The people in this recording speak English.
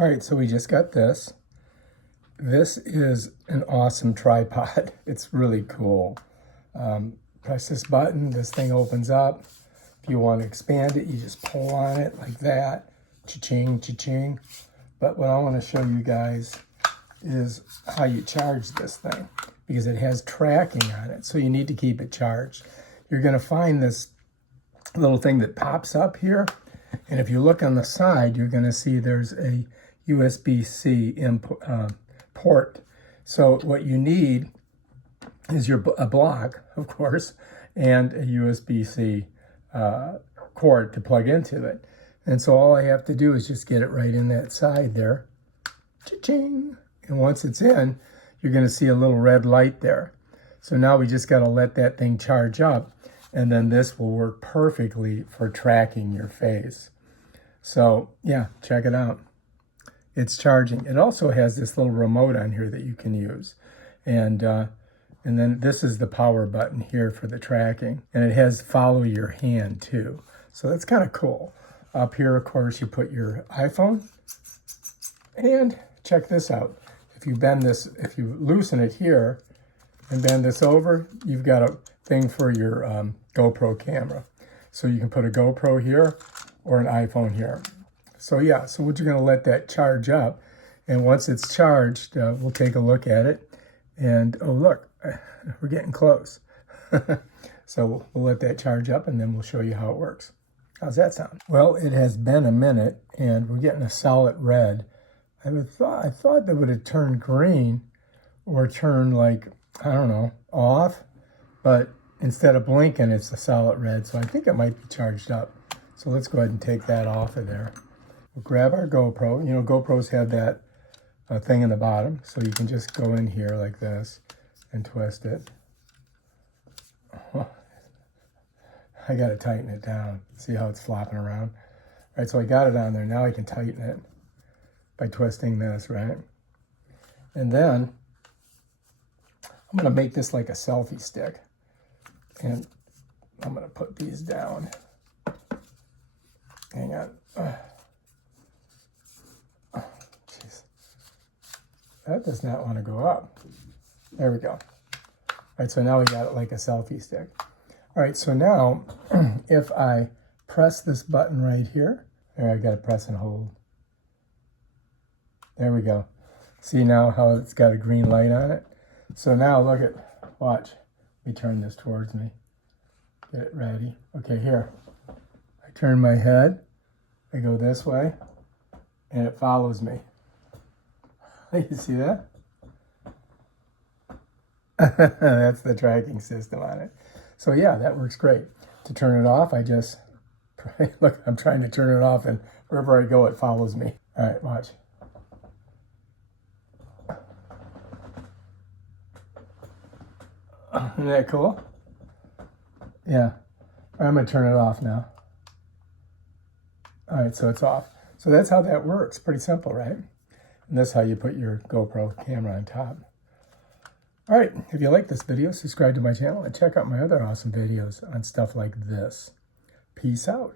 All right, so we just got this. This is an awesome tripod. It's really cool. Press this button, this thing opens up. If you want to expand it, you just pull on it like that. Cha-ching, cha-ching. But what I want to show you guys is how you charge this thing, because it has tracking on it, so you need to keep it charged. You're going to find this little thing that pops up here, and if you look on the side, you're going to see there's a USB-C input port. So what you need is a block, of course, and a USB-C cord to plug into it. And so all I have to do is just get it right in that side there. Cha-ching! And once it's in, you're going to see a little red light there. So now we just got to let that thing charge up, and then this will work perfectly for tracking your face. So yeah, check it out. It's charging. It also has this little remote on here that you can use. And then this is the power button here for the tracking. And it has follow your hand too. So that's kind of cool. Up here, of course, you put your iPhone. And check this out. If you loosen it here and bend this over, you've got a thing for your GoPro camera. So you can put a GoPro here or an iPhone here. So yeah, so we're going to let that charge up. And once it's charged, we'll take a look at it. And oh, look, we're getting close. So we'll let that charge up, and then we'll show you how it works. How's that sound? Well, it has been a minute, and we're getting a solid red. I thought that would have turned green or turned, like, I don't know, off. But instead of blinking, it's a solid red. So I think it might be charged up. So let's go ahead and take that off of there. We'll grab our GoPro. You know, GoPros have that thing in the bottom. So you can just go in here like this and twist it. I got to tighten it down. See how it's flopping around? All right, so I got it on there. Now I can tighten it by twisting this, right? And then I'm going to make this like a selfie stick. And I'm going to put these down. Hang on. Oh, jeez. That does not want to go up. There we go. All right, so now we got it like a selfie stick. All right, so now if I press this button right here, I got to press and hold. There we go. See now how it's got a green light on it? So now look at, watch. Let me turn this towards me. Get it ready. Okay, here. I turn my head. I go this way, and it follows me. You see that? That's the tracking system on it. So yeah, that works great. To turn it off, I just, look, I'm trying to turn it off, and wherever I go, it follows me. All right, watch. Isn't that cool? Yeah. I'm going to turn it off now. All right, so it's off. So that's how that works. Pretty simple, right? And that's how you put your GoPro camera on top. All right, if you like this video, subscribe to my channel and check out my other awesome videos on stuff like this. Peace out.